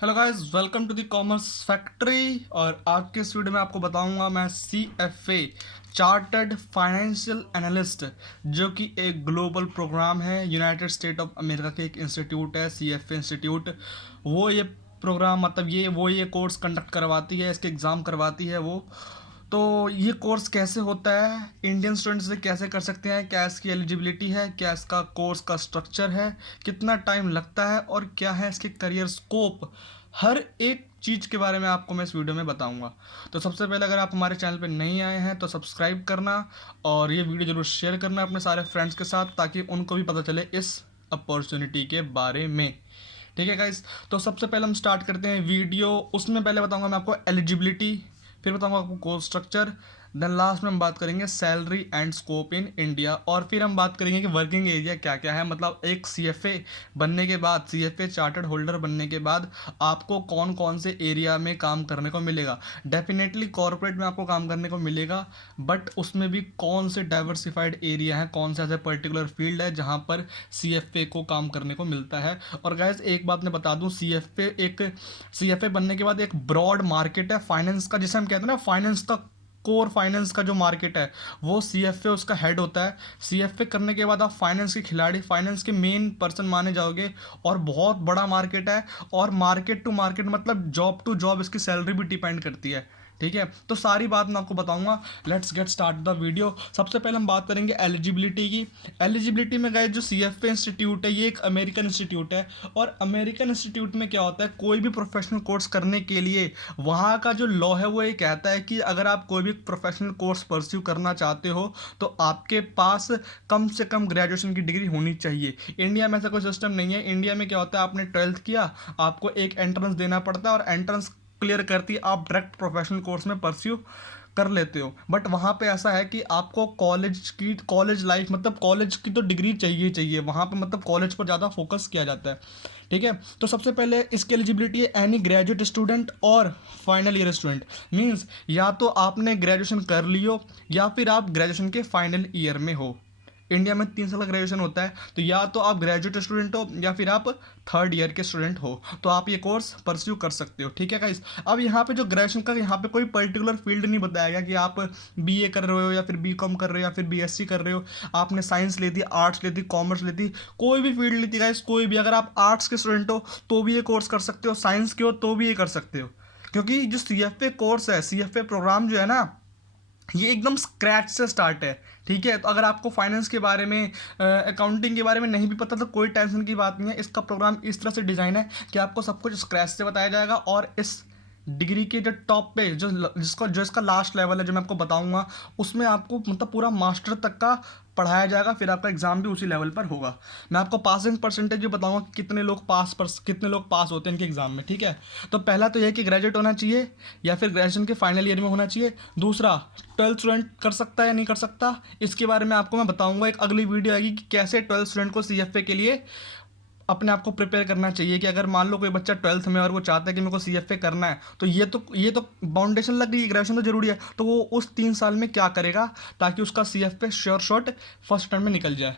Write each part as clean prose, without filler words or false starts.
Hello guys, welcome to the commerce factory. और आज के इस वीडियो में आपको बताऊंगा मैं CFA चार्टर्ड फाइनेंशियल एनालिस्ट, जो कि एक ग्लोबल प्रोग्राम है। यूनाइटेड स्टेट ऑफ अमेरिका के एक इंस्टीट्यूट है CFA इंस्टीट्यूट। वो ये प्रोग्राम मतलब ये कोर्स कंडक्ट करवाती है, इसके एग्ज़ाम करवाती है वो। तो ये कोर्स कैसे होता है, इंडियन स्टूडेंट्स से कैसे कर सकते हैं, क्या इसकी एलिजिबिलिटी है, क्या इसका कोर्स का स्ट्रक्चर है, कितना टाइम लगता है और क्या है इसके करियर स्कोप, हर एक चीज़ के बारे में आपको मैं इस वीडियो में बताऊंगा। तो सबसे पहले अगर आप हमारे चैनल पर नहीं आए हैं तो सब्सक्राइब करना और ये वीडियो ज़रूर शेयर करना अपने सारे फ्रेंड्स के साथ, ताकि उनको भी पता चले इस अपॉर्चुनिटी के बारे में। ठीक है गाइस, तो सबसे पहले हम स्टार्ट करते हैं वीडियो। उसमें पहले बताऊंगा मैं आपको एलिजिबिलिटी, फिर बताऊंगा आपको कोर्स स्ट्रक्चर, देन लास्ट में हम बात करेंगे salary and scope in India, और फिर हम बात करेंगे कि वर्किंग एरिया क्या क्या है। मतलब एक CFA बनने के बाद, CFA चार्टर्ड होल्डर बनने के बाद आपको कौन कौन से एरिया में काम करने को मिलेगा। डेफिनेटली कॉर्पोरेट में आपको काम करने को मिलेगा, बट उसमें भी कौन से डाइवर्सिफाइड एरिया है, कौन सा ऐसे पर्टिकुलर फील्ड है जहाँ पर CFA को काम करने को मिलता है। और गाइज एक बात मैं बता दूं, CFA बनने के बाद एक ब्रॉड मार्केट है फाइनेंस का, जिसे हम कहते हैं ना फाइनेंस का कोर, फाइनेंस का जो मार्केट है वो CFA उसका हेड होता है। CFA करने के बाद आप फाइनेंस के खिलाड़ी, फाइनेंस के मेन पर्सन माने जाओगे। और बहुत बड़ा मार्केट है, और मार्केट टू मार्केट मतलब जॉब टू जॉब इसकी सैलरी भी डिपेंड करती है। ठीक है, तो सारी बात मैं आपको बताऊंगा। Let's get start the video. सबसे पहले हम बात करेंगे एलिजिबिलिटी की। एलिजिबिलिटी में गए जो CFA इंस्टीट्यूट है, ये एक अमेरिकन इंस्टीट्यूट है। और अमेरिकन इंस्टीट्यूट में क्या होता है, कोई भी प्रोफेशनल कोर्स करने के लिए वहाँ का जो लॉ है वो ये कहता है कि अगर आप कोई भी प्रोफेशनल कोर्स परस्यू करना चाहते हो तो आपके पास कम से कम ग्रेजुएशन की डिग्री होनी चाहिए। इंडिया में ऐसा कोई सिस्टम नहीं है। इंडिया में क्या होता है, आपने 12th किया, आपको एक एंट्रेंस देना पड़ता है, और एंट्रेंस क्लियर करती आप डायरेक्ट प्रोफेशनल कोर्स में परस्यू कर लेते हो। बट वहाँ पे ऐसा है कि आपको कॉलेज लाइफ मतलब कॉलेज की तो डिग्री चाहिए चाहिए वहाँ पे, मतलब कॉलेज पर ज़्यादा फोकस किया जाता है। ठीक है, तो सबसे पहले इसकी एलिजिबिलिटी है एनी ग्रेजुएट स्टूडेंट और फाइनल ईयर स्टूडेंट। मीन्स या तो आपने ग्रेजुएशन कर लियो या फिर आप ग्रेजुएशन के फाइनल ईयर में हो। इंडिया में 3 साल का ग्रेजुएशन होता है, तो या तो आप ग्रेजुएट स्टूडेंट हो या फिर आप 3rd ईयर के स्टूडेंट हो, तो आप ये कोर्स परस्यू कर सकते हो। ठीक है गाइस, अब यहाँ पे जो ग्रेजुएशन का यहाँ पे कोई पर्टिकुलर फील्ड नहीं बताया गया कि आप BA कर रहे हो या फिर BCom कर रहे हो या फिर BSc कर रहे हो, आपने साइंस ले दी, आर्ट्स ले दी, कॉमर्स ले दी, कोई भी फील्ड ली थी गाइस, कोई भी। अगर आप आर्ट्स के स्टूडेंट हो तो भी ये कोर्स कर सकते हो, साइंस के हो तो भी ये कर सकते हो। क्योंकि जो CFA कोर्स है, CFA प्रोग्राम जो है ना, ये एकदम स्क्रैच से स्टार्ट है। ठीक है, तो अगर आपको फाइनेंस के बारे में, अकाउंटिंग के बारे में नहीं भी पता तो कोई टेंशन की बात नहीं है। इसका प्रोग्राम इस तरह से डिज़ाइन है कि आपको सब कुछ स्क्रैच से बताया जाएगा, और इस डिग्री के जो टॉप पे जो इसका लास्ट लेवल है जो मैं आपको बताऊंगा, उसमें आपको मतलब पूरा मास्टर तक का पढ़ाया जाएगा। फिर आपका एग्जाम भी उसी लेवल पर होगा। मैं आपको पासिंग परसेंटेज भी बताऊंगा कि कितने लोग पास होते हैं इनके एग्जाम में। ठीक है, तो पहला तो यह है कि ग्रेजुएट होना चाहिए या फिर ग्रेजुएशन के फाइनल ईयर में होना चाहिए। दूसरा, 12th स्टूडेंट कर सकता है या नहीं कर सकता, इसके बारे में आपको मैं बताऊंगा। एक अगली वीडियो आएगी कि कैसे 12th स्टूडेंट को CFA के लिए अपने आप को प्रिपेयर करना चाहिए। कि अगर मान लो कोई बच्चा 12th में और वो चाहता है कि मेरे को CFA करना है, तो ये तो बाउंडेशन लग गई, ग्रेजुएशन तो जरूरी है, तो वो उस 3 साल में क्या करेगा ताकि उसका CFA sure shot first term में निकल जाए।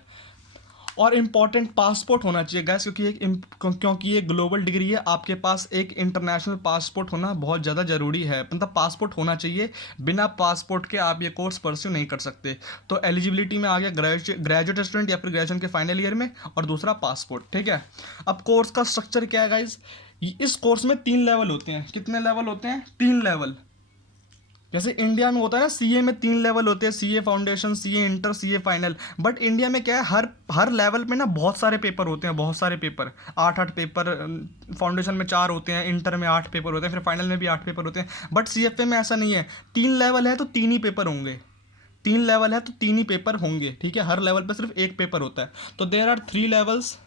और इम्पॉर्टेंट पासपोर्ट होना चाहिए गैस, क्योंकि ये ग्लोबल डिग्री है, आपके पास एक इंटरनेशनल पासपोर्ट होना बहुत ज़्यादा ज़रूरी है। मतलब पासपोर्ट होना चाहिए, बिना पासपोर्ट के आप ये कोर्स परस्यू नहीं कर सकते। तो एलिजिबिलिटी में आ गया ग्रेजुएट स्टूडेंट या फिर ग्रेजुएशन के फाइनल ईयर में, और दूसरा पासपोर्ट। ठीक है, अब कोर्स का स्ट्रक्चर क्या है गाइज, इस कोर्स में 3 लेवल होते हैं। कितने लेवल होते हैं? 3 लेवल। जैसे इंडिया में होता है ना, CA में 3 लेवल होते हैं, CA foundation, CA inter, CA final. But India में क्या है, हर हर लेवल पे ना बहुत सारे पेपर होते हैं, बहुत सारे पेपर, 8 8 पेपर। फाउंडेशन में 4 होते हैं, इंटर में 8 पेपर होते हैं, फिर फाइनल में भी 8 पेपर होते हैं। बट CFA में ऐसा नहीं है। 3 लेवल है तो 3 ही पेपर होंगे। 3 लेवल है तो 3 ही पेपर होंगे। ठीक है, हर लेवल पे सिर्फ एक पेपर होता है। तो there are 3 levels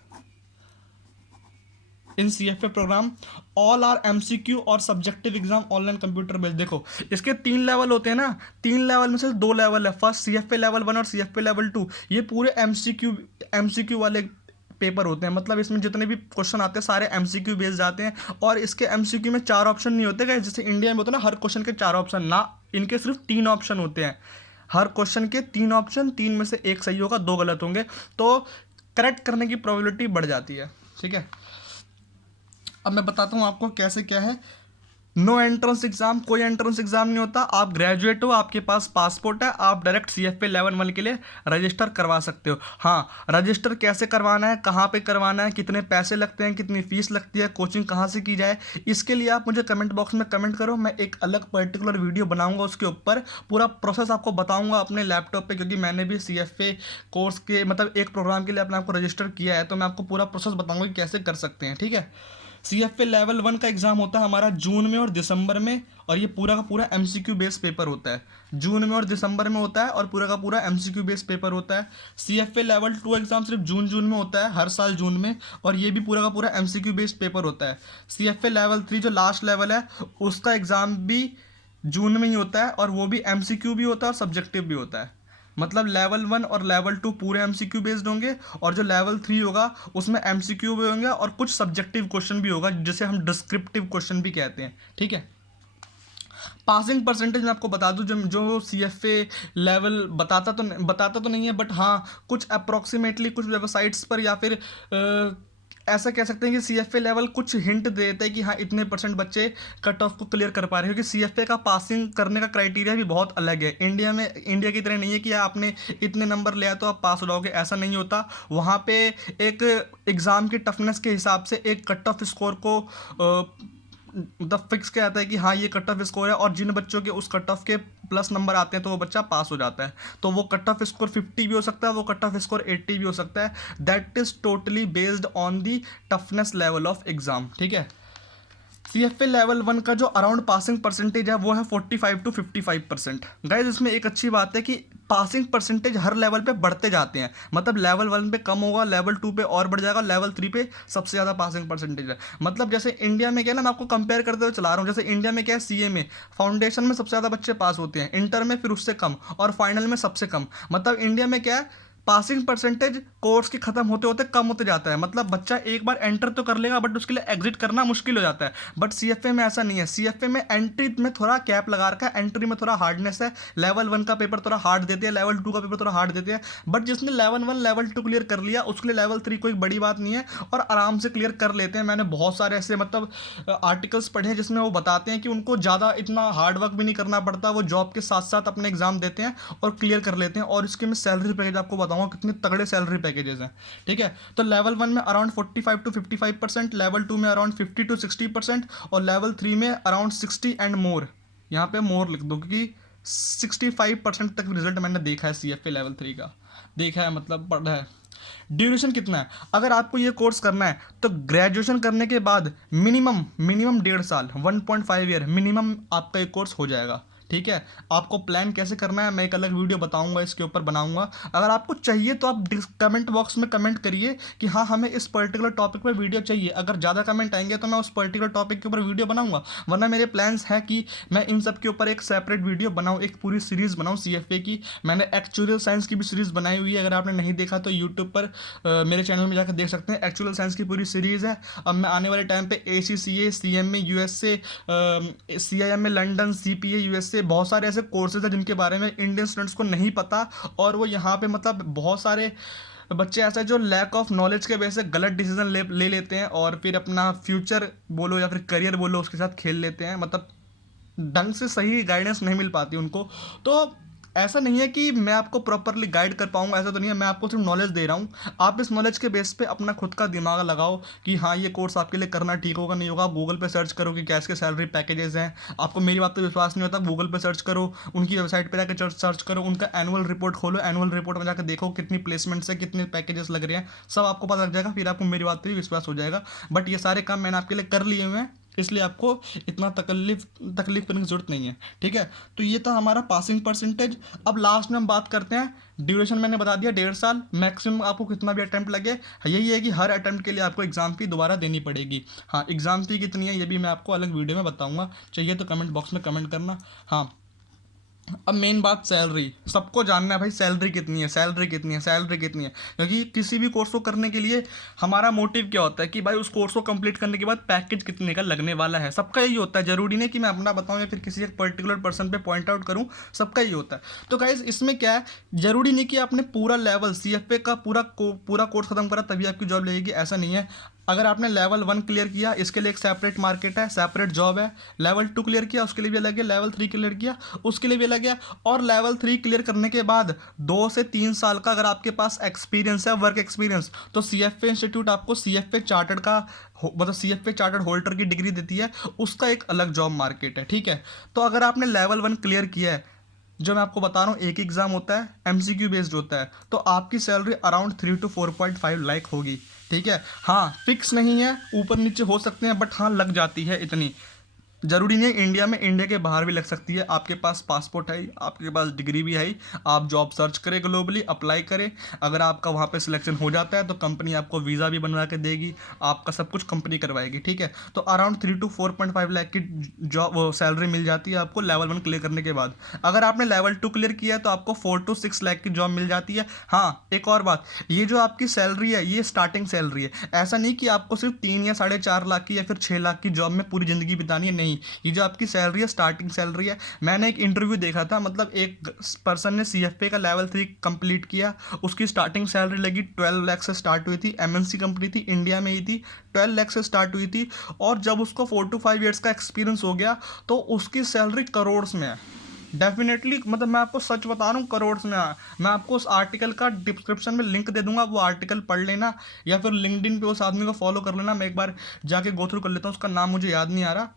in CFA program. All are MCQ और subjective exam online computer based. देखो, इसके 3 लेवल होते हैं ना, 3 लेवल में से 2 लेवल है, फर्स्ट CFA लेवल 1 और CFA लेवल 2। ये पूरे MCQ वाले पेपर होते हैं। मतलब इसमें जितने भी क्वेश्चन आते हैं सारे MCQ बेस्ड जाते हैं। और इसके MCQ में 4 ऑप्शन नहीं होते गए, जैसे इंडिया में होता है ना हर क्वेश्चन के 4 ऑप्शन ना, इनके सिर्फ 3 ऑप्शन होते हैं। हर क्वेश्चन के 3 ऑप्शन, 3 में से एक सही होगा, 2 गलत होंगे, तो करेक्ट करने की प्रोबेबिलिटी बढ़ जाती है। ठीक है, अब मैं बताता हूँ आपको कैसे क्या है। नो एंट्रेंस एग्जाम, कोई एंट्रेंस एग्जाम नहीं होता। आप ग्रेजुएट हो, आपके पास पासपोर्ट है, आप डायरेक्ट CFA लेवल 1 के लिए रजिस्टर करवा सकते हो। हाँ, रजिस्टर कैसे करवाना है, कहाँ पे करवाना है, कितने पैसे लगते हैं, कितनी फीस लगती है, कोचिंग कहाँ से की जाए, इसके लिए आप मुझे कमेंट बॉक्स में कमेंट करो। मैं एक अलग पर्टिकुलर वीडियो बनाऊंगा, उसके ऊपर पूरा प्रोसेस आपको बताऊंगा अपने लैपटॉप पे, क्योंकि मैंने भी CFA कोर्स के मतलब एक प्रोग्राम के लिए अपने आपको रजिस्टर किया है, तो मैं आपको पूरा प्रोसेस बताऊंगा कि कैसे कर सकते हैं। ठीक है। CFA लेवल 1 का एग्जाम होता है हमारा जून में और दिसंबर में, और ये पूरा का पूरा MCQ बेस्ड पेपर होता है। जून में और दिसंबर में होता है और पूरा का पूरा MCQ बेस्ड पेपर होता है। CFA लेवल 2 एग्जाम सिर्फ जून में होता है, हर साल जून में, और ये भी पूरा का पूरा MCQ बेस्ड पेपर होता है। CFA लेवल 3 जो लास्ट लेवल है, उसका एग्जाम भी जून में ही होता है, और वो भी MCQ भी होता है और सब्जेक्टिव भी होता है। मतलब लेवल 1 और लेवल 2 पूरे MCQ बेस्ड होंगे, और जो लेवल 3 होगा उसमें MCQ भी होंगे और कुछ सब्जेक्टिव क्वेश्चन भी होगा, जिसे हम डिस्क्रिप्टिव क्वेश्चन भी कहते हैं। ठीक है। पासिंग परसेंटेज मैं आपको बता दूं, जो जो CFA लेवल बताता तो नहीं है, बट हाँ कुछ अप्रोक्सीमेटली कुछ वेबसाइट्स पर या फिर ऐसा कह सकते हैं कि CFA लेवल कुछ हिंट देते हैं कि हाँ इतने परसेंट बच्चे कट ऑफ को क्लियर कर पा रहे हैं, क्योंकि CFA का पासिंग करने का क्राइटेरिया भी बहुत अलग है। इंडिया की तरह नहीं है कि आपने इतने नंबर लिया तो आप पास हो जाओगे, ऐसा नहीं होता। वहाँ पे एक एग्ज़ाम की टफनेस के हिसाब से एक कट ऑफ स्कोर को मतलब फिक्स किया जाता है कि हाँ ये कट ऑफ स्कोर है, और जिन बच्चों के उस कट ऑफ के प्लस नंबर आते हैं तो वो बच्चा पास हो जाता है। तो वो कट ऑफ स्कोर 50 भी हो सकता है, वो कट ऑफ स्कोर 80 भी हो सकता है। That is totally based on the toughness level of exam. ठीक है। CFA लेवल 1 का जो अराउंड पासिंग परसेंटेज है वो है 45 to 55%। गाइज इसमें एक अच्छी बात है कि पासिंग परसेंटेज हर लेवल पे बढ़ते जाते हैं। मतलब लेवल 1 पे कम होगा, लेवल 2 पे और बढ़ जाएगा, लेवल 3 पे सबसे ज़्यादा पासिंग परसेंटेज है। मतलब जैसे इंडिया में क्या है ना, मैं आपको कंपेयर करते हुए चला रहा हूँ। जैसे इंडिया में क्या है, CA में फाउंडेशन में सबसे ज़्यादा बच्चे पास होते हैं, इंटर में फिर उससे कम, और फाइनल में सबसे कम। मतलब इंडिया में क्या है, पासिंग परसेंटेज कोर्स के खत्म होते होते कम होते जाता है। मतलब बच्चा एक बार एंटर तो कर लेगा, बट उसके लिए एग्जिट करना मुश्किल हो जाता है। बट CFA में ऐसा नहीं है। CFA में एंट्री में थोड़ा कैप लगा रखा है, एंट्री में थोड़ा हार्डनेस है। लेवल 1 का पेपर थोड़ा हार्ड देते हैं, लेवल 2 का पेपर थोड़ा हार्ड देते हैं। बट जिसने लेवल 1 लेवल 2 क्लियर कर लिया, उसके लिए लेवल 3 कोई बड़ी बात नहीं है, और आराम से क्लियर कर लेते हैं। मैंने बहुत सारे ऐसे मतलब आर्टिकल्स पढ़े हैं जिसमें वो बताते हैं कि उनको ज़्यादा इतना हार्ड वर्क भी नहीं करना पड़ता, वो जॉब के साथ साथ अपने एग्जाम देते हैं और क्लियर कर लेते हैं। और इसके मैं सैलरी पैकेज आपको बताऊंगा कितने तगड़े सैलरी पैकेजेस हैं। ठीक है। तो लेवल 1 में अराउंड 45 to 55%, लेवल 2 में अराउंड 50 to 60%, और लेवल 3 में अराउंड 60 एंड मोर। यहाँ पे मोर लिख दो, क्योंकि 65% तक रिजल्ट मैंने देखा है CFA लेवल 3 का, देखा है मतलब पढ़ा है। ड्यूरेशन कितना है, अगर आपको ये कोर्स करना है तो ग्रेजुएशन करने के बाद मिनिमम मिनिमम 1.5 साल 1.5 ईयर मिनिमम आपका ये कोर्स हो जाएगा। ठीक है। आपको प्लान कैसे करना है मैं एक अलग वीडियो बताऊंगा, इसके ऊपर बनाऊंगा। अगर आपको चाहिए तो आप कमेंट बॉक्स में कमेंट करिए कि हाँ हमें इस पर्टिकुलर टॉपिक पर वीडियो चाहिए। अगर ज़्यादा कमेंट आएंगे तो मैं उस पर्टिकुलर टॉपिक के ऊपर वीडियो बनाऊंगा, वरना मेरे प्लान्स है कि मैं इन सब के ऊपर एक सेपरेट वीडियो बनाऊँ, एक पूरी सीरीज़ बनाऊँ CFA की। मैंने एक्चुअल साइंस की भी सीरीज़ बनाई हुई है, अगर आपने नहीं देखा तो यूट्यूब पर मेरे चैनल में जाकर देख सकते हैं। एक्चुअल साइंस की पूरी सीरीज़ है। अब मैं आने वाले टाइम पे ACCA CMA USA CIMA London CPA USA बहुत सारे ऐसे कोर्सेज हैं जिनके बारे में इंडियन स्टूडेंट्स को नहीं पता, और वो यहाँ पे मतलब बहुत सारे बच्चे ऐसे जो लैक ऑफ नॉलेज के वजह से गलत डिसीजन ले लेते हैं, और फिर अपना फ्यूचर बोलो या फिर करियर बोलो उसके साथ खेल लेते हैं। मतलब ढंग से सही गाइडेंस नहीं मिल पाती उनको। तो ऐसा नहीं है कि मैं आपको प्रॉपरली गाइड कर पाऊंगा, ऐसा तो नहीं है। मैं आपको सिर्फ नॉलेज दे रहा हूँ, आप इस नॉलेज के बेस पे अपना खुद का दिमाग लगाओ कि हाँ ये कोर्स आपके लिए करना ठीक होगा नहीं होगा। गूगल पे सर्च करो कि कैसे सैलरी पैकेजेस हैं। आपको मेरी बात पर विश्वास नहीं होता, गूगल पे सर्च करो, उनकी वेबसाइट पर जाकर सर्च करो, उनका एनुअल रिपोर्ट खोलो, एनुअल रिपोर्ट में जाकर देखो कितनी प्लेसमेंट्स है, कितने पैकेजेस लग रहे हैं, सब आपको पता लग जाएगा। फिर आपको मेरी बात पर भी विश्वास हो जाएगा। बट ये सारे काम मैंने आपके लिए कर लिए हुए हैं, इसलिए आपको इतना तकलीफ करने की जरूरत नहीं है। ठीक है। तो ये था हमारा पासिंग परसेंटेज। अब लास्ट में हम बात करते हैं ड्यूरेशन। मैंने बता दिया 1.5 साल, मैक्सिमम आपको कितना भी अटेम्प्ट लगे। यही है कि हर अटेम्प्ट के लिए आपको एग्जाम फी दोबारा देनी पड़ेगी। हाँ, एग्जाम फी कितनी है ये भी मैं आपको अलग वीडियो में बताऊंगा, चाहिए तो कमेंट बॉक्स में कमेंट करना। हाँ, अब मेन बात सैलरी, सबको जानना है भाई सैलरी कितनी है, सैलरी कितनी है, सैलरी कितनी है। क्योंकि किसी भी कोर्स को करने के लिए हमारा मोटिव क्या होता है कि भाई उस कोर्स को कंप्लीट करने के बाद पैकेज कितने का लगने वाला है। सबका यही होता है, जरूरी नहीं कि मैं अपना बताऊं या फिर किसी एक पर्टिकुलर पर्सन पे पॉइंट आउट करूं, सबका यही होता है। तो गाइस इसमें क्या है, जरूरी नहीं कि आपने पूरा लेवल CFA का पूरा कोर्स खत्म करा तभी आपकी जॉब लगेगी, ऐसा नहीं है। अगर आपने लेवल 1 क्लियर किया, इसके लिए एक सेपरेट मार्केट है, सेपरेट जॉब है। लेवल 2 क्लियर किया, उसके लिए भी अलग है। लेवल 3 क्लियर किया, उसके लिए भी अलग है। और लेवल 3 क्लियर करने के बाद 2 से 3 साल का अगर आपके पास एक्सपीरियंस है, वर्क एक्सपीरियंस, तो CFA इंस्टीट्यूट आपको CFA चार्टर्ड का मतलब CFA चार्टर्ड होल्डर की डिग्री देती है। उसका एक अलग जॉब मार्केट है, ठीक है। तो अगर आपने लेवल 1 क्लियर किया है, जो मैं आपको बता रहा हूँ, एक एग्जाम होता है, MCQ बेस्ड होता है, तो आपकी सैलरी अराउंड 3 to 4.5 लाख होगी, ठीक है। हाँ, फिक्स नहीं है, ऊपर नीचे हो सकते हैं, बट हाँ लग जाती है इतनी। जरूरी नहीं है इंडिया में, इंडिया के बाहर भी लग सकती है। आपके पास पासपोर्ट है, आपके पास डिग्री भी है, आप जॉब सर्च करें, ग्लोबली अप्लाई करें। अगर आपका वहाँ पे सिलेक्शन हो जाता है तो कंपनी आपको वीज़ा भी बनवा के देगी, आपका सब कुछ कंपनी करवाएगी, ठीक है। तो अराउंड 3 to 4.5 लाख की जॉब सैलरी मिल जाती है आपको लेवल 1 क्लियर करने के बाद। अगर आपने लेवल 2 क्लियर किया है तो आपको 4 to 6 लाख की जॉब मिल जाती है। हाँ, एक और बात, ये जो आपकी सैलरी है ये स्टार्टिंग सैलरी है। ऐसा नहीं कि आपको सिर्फ 3 या 4.5 लाख की या फिर 6 लाख की जॉब में पूरी ज़िंदगी बितानी है, नहीं। ये जो आपकी सैलरी है स्टार्टिंग सैलरी है। मैंने एक इंटरव्यू देखा था, मतलब एक पर्सन ने CFA का लेवल 3 कंप्लीट किया, उसकी स्टार्टिंग सैलरी लगी 12 लाख से स्टार्ट हुई थी। MNC कंपनी थी, इंडिया में ही थी, 12 लाख से स्टार्ट हुई थी। और जब उसको 4 to 5 ईयर्स का एक्सपीरियंस हो गया तो उसकी सैलरी करोड़्स में है। डेफिनेटली, मतलब मैं आपको सच बता रहा हूँ, करोड़्स में है। मैं आपको उस आर्टिकल का डिस्क्रिप्शन में लिंक दे दूंगा, वो आर्टिकल पढ़ लेना, या फिर लिंक्डइन पे उस आदमी को फॉलो कर लेना। मैं एक बार जाके गो थ्रू कर लेता हूँ, उसका नाम मुझे याद नहीं आ रहा,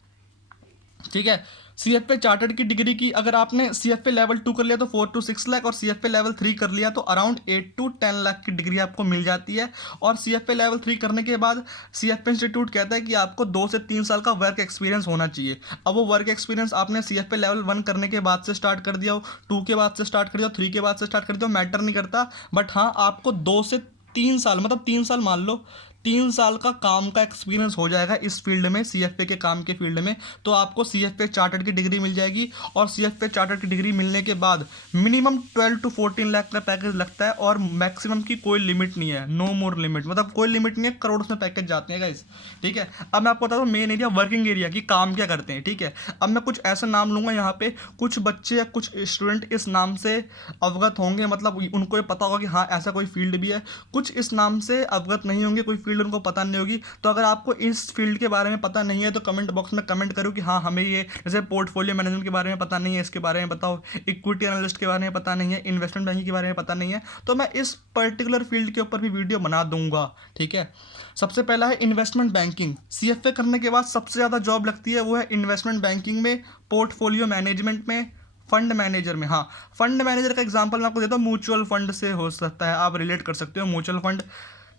ठीक है। CFA चार्टर्ड की डिग्री की, अगर आपने CFA लेवल 2 कर लिया तो 4 to 6 लाख, और CFA लेवल 3 कर लिया तो अराउंड 8 to 10 लाख की डिग्री आपको मिल जाती है। और CFA लेवल 3 करने के बाद CFA इंस्टीट्यूट कहता है कि आपको 2 से 3 साल का वर्क एक्सपीरियंस होना चाहिए। अब वो वर्क एक्सपीरियंस आपने CFA लेवल 1 करने के बाद से स्टार्ट कर दिया हो, 2 के बाद से स्टार्ट कर दिया हो, 3 के बाद से स्टार्ट कर दिया हो, मैटर नहीं करता। बट हाँ, आपको 2 से 3 साल, मतलब 3 साल मान लो, 3 साल का काम का एक्सपीरियंस हो जाएगा इस फील्ड में, CFA के काम के फील्ड में, तो आपको CFA चार्टर्ड की डिग्री मिल जाएगी। और CFA चार्टर्ड की डिग्री मिलने के बाद मिनिमम 12 to 14 लाख का पैकेज लगता है, और मैक्सिमम की कोई लिमिट नहीं है, नो मोर लिमिट, मतलब कोई लिमिट नहीं है, करोड़ में पैकेज जाते हैं गाइस, ठीक है। अब मैं आपको बता दूँ मेन एरिया, वर्किंग एरिया की, काम क्या करते हैं, ठीक है। अब मैं कुछ ऐसा नाम लूंगा यहाँ पे, कुछ बच्चे या कुछ स्टूडेंट इस नाम से अवगत होंगे, मतलब उनको ये पता होगा कि हाँ ऐसा कोई फील्ड भी है। कुछ इस नाम से अवगत नहीं होंगे, कोई फील्ड उनको पता नहीं होगी। तो अगर आपको इस फील्ड के बारे में पता नहीं है तो कमेंट बॉक्स में कमेंट करो कि हाँ हमें ये, जैसे पोर्टफोलियो मैनेजमेंट के बारे में पता नहीं है, इसके बारे में बताओ, इक्विटी एनालिस्ट के बारे में पता नहीं है, इन्वेस्टमेंट बैंकिंग के बारे में पता नहीं है, तो मैं इस पर्टिकुलर फील्ड के ऊपर भी वीडियो बना दूंगा, ठीक है। सबसे पहला है इन्वेस्टमेंट बैंकिंग। CFA करने के बाद सबसे ज़्यादा जॉब लगती है वो है इन्वेस्टमेंट बैंकिंग में, पोर्टफोलियो मैनेजमेंट में, फंड मैनेजर में। हाँ, फंड मैनेजर का एग्जांपल मैं आपको देता हूँ, म्यूचुअल फंड से हो सकता है, आप रिलेट कर सकते हो म्यूचुअल फंड,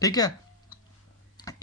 ठीक है।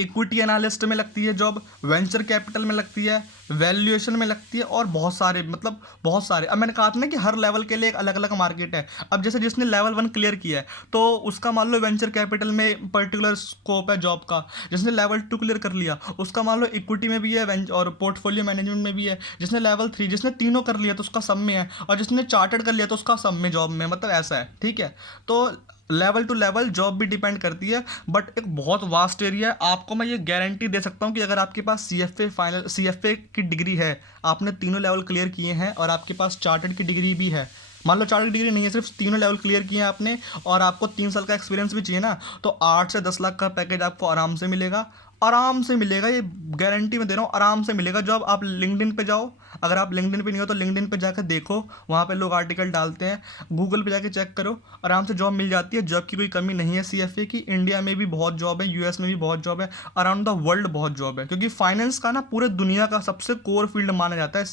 इक्विटी एनालिस्ट में लगती है जॉब, वेंचर कैपिटल में लगती है, वैल्यूएशन में लगती है, और बहुत सारे, मतलब बहुत सारे। अब मैंने कहा था ना कि हर लेवल के लिए एक अलग अलग मार्केट है। अब जैसे जिसने लेवल 1 क्लियर किया है तो उसका मान लो वेंचर कैपिटल में पर्टिकुलर स्कोप है जॉब का। जिसने लेवल 2 क्लियर कर लिया उसका मान लो इक्विटी में भी है, और पोर्टफोलियो मैनेजमेंट में भी है। जिसने लेवल 3, जिसने तीनों कर लिया तो उसका सब में है, और जिसने चार्टर्ड कर लिया तो उसका सब में जॉब में, मतलब ऐसा है, ठीक है। तो लेवल टू लेवल जॉब भी डिपेंड करती है, बट एक बहुत वास्ट एरिया है। आपको मैं ये गारंटी दे सकता हूँ कि अगर आपके पास CFA की डिग्री है, आपने तीनों लेवल क्लियर किए हैं, और आपके पास चार्टर्ड की डिग्री भी है, मान लो चार्टर्ड डिग्री नहीं है, सिर्फ तीनों लेवल क्लियर किए हैं आपने, और आपको 3 साल का एक्सपीरियंस भी चाहिए ना, तो 8 से 10 लाख का पैकेज आपको आराम से मिलेगा, आराम से मिलेगा, ये गारंटी मैं दे रहा हूँ, आराम से मिलेगा जॉब। आप लिंक्डइन पे जाओ, अगर आप लिंक्डइन पे नहीं हो तो लिंक्डइन पे जाकर देखो, वहाँ पे लोग आर्टिकल डालते हैं, गूगल पे जाके चेक करो, आराम से जॉब मिल जाती है। जॉब की कोई कमी नहीं है CFA की, इंडिया में भी बहुत जॉब है, US में भी बहुत जॉब है, अराउंड द वर्ल्ड बहुत जॉब है, क्योंकि फाइनेंस का ना पूरे दुनिया का सबसे कोर फील्ड माना जाता है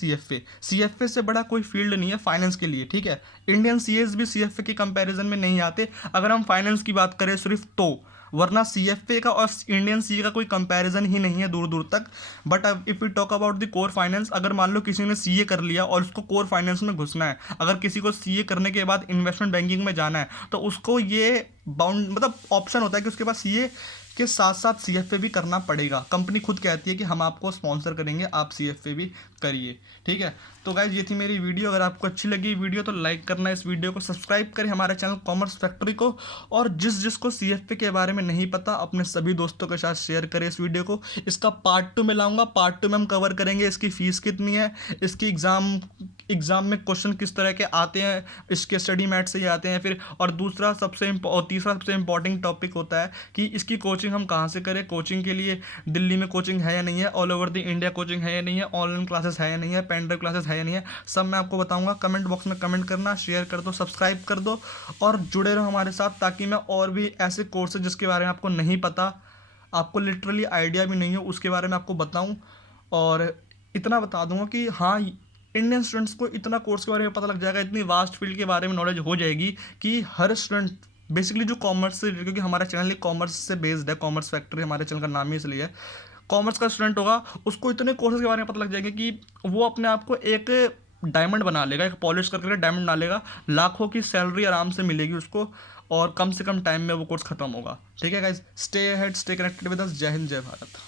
CFA से बड़ा कोई फील्ड नहीं है फाइनेंस के लिए, ठीक है। इंडियन CAs भी CFA के कंपैरिजन में नहीं आते अगर हम फाइनेंस की बात करें सिर्फ तो, वरना CFA का और इंडियन CA का कोई कंपैरिजन ही नहीं है दूर दूर तक। But if you talk about the core finance, अगर मान लो किसी ने CA कर लिया और उसको कोर फाइनेंस में घुसना है, अगर किसी को CA करने के बाद इन्वेस्टमेंट बैंकिंग में जाना है, तो उसको ये बाउंड, मतलब ऑप्शन होता है कि उसके पास CA के साथ साथ CFA भी करना पड़ेगा। कंपनी खुद कहती है कि हम आपको स्पॉन्सर करेंगे, आप CFA भी करिए, ठीक है। तो गाइज ये थी मेरी वीडियो, अगर आपको अच्छी लगी वीडियो तो लाइक करना, इस वीडियो को सब्सक्राइब करें हमारे चैनल कॉमर्स फैक्ट्री को, और जिसको CFA के बारे में नहीं पता अपने सभी दोस्तों के साथ शेयर करें इस वीडियो को। इसका पार्ट 2 में लाऊंगा, पार्ट 2 में हम कवर करेंगे इसकी फ़ीस कितनी है, इसकी एग्ज़ाम एग्ज़ाम में क्वेश्चन किस तरह के आते हैं, इसके स्टडी मैट से ही आते हैं फिर। और दूसरा और तीसरा सबसे इम्पॉर्टेंट टॉपिक होता है कि इसकी कोचिंग हम कहाँ से करें। कोचिंग के लिए दिल्ली में कोचिंग है या नहीं है, all over the India coaching है या नहीं है, ऑनलाइन क्लासेस है या नहीं है, पेन ड्राइव क्लासेस है या नहीं है, सब मैं आपको बताऊंगा। कमेंट बॉक्स में कमेंट करना, शेयर कर दो, सब्सक्राइब कर दो और जुड़े रहो हमारे साथ, ताकि मैं और भी ऐसे कोर्सेज जिसके बारे में आपको नहीं पता, आपको लिटरली आइडिया भी नहीं हो, उसके बारे में आपको बताऊं। और इतना बता दूंगा कि हाँ, इंडियन स्टूडेंट्स को इतना कोर्स के बारे में पता लग जाएगा, इतनी वास्ट फील्ड के बारे में नॉलेज हो जाएगी कि हर स्टूडेंट बेसिकली जो कॉमर्स से, क्योंकि हमारा चैनल कॉमर्स से बेस्ड है, कॉमर्स फैक्ट्री हमारे चैनल का नाम ही इसलिए है, कॉमर्स का स्टूडेंट होगा उसको इतने कोर्सेज के बारे में पता लग जाएगा कि वो अपने आप को एक डायमंड बना लेगा, एक पॉलिश करके डायमंड बना लेगा, लाखों की सैलरी आराम से मिलेगी उसको, और कम से कम टाइम में वो कोर्स खत्म होगा। ठीक है guys, stay ahead, stay connected with us. जय हिंद, जय भारत।